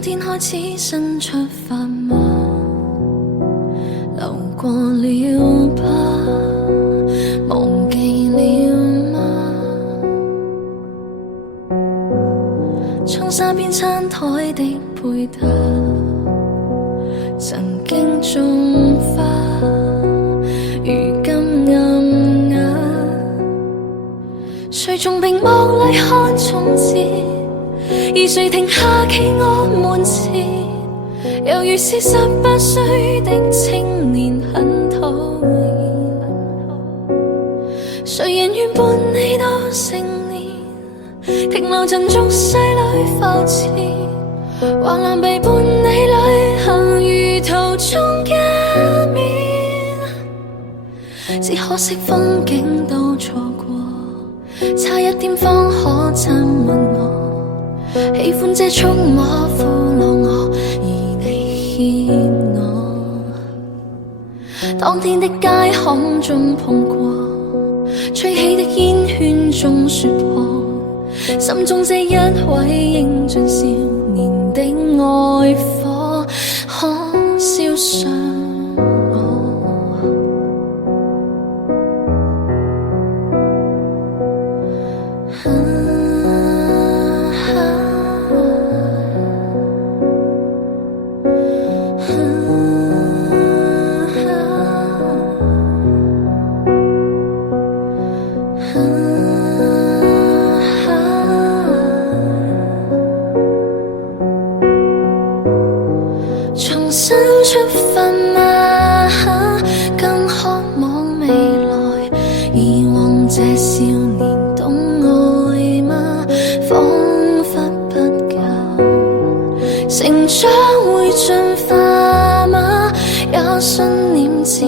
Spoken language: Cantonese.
今天開始新出發嗎？流過了吧，忘記了嗎？窗紗邊餐台的配搭，曾經種花，如今暗啞。誰從屏幕裏看從前？而誰停下企我門前？猶如是18歲的青年，很討厭。誰人願伴你到成年，停留塵俗世裏浮潛，橫欄背伴你旅行，如途中一面。只可惜風景都錯過，差一點方可親吻我。喜歡這觸摸俘虜我，而你欠我。當天的街巷中碰過，吹起的煙圈中說破，心中這一位英俊少年的愛火，可燒傷我。重新出發嗎？更渴望未來，以往這少年懂愛嗎？彷彿不夠，成長會進化嗎？也信念自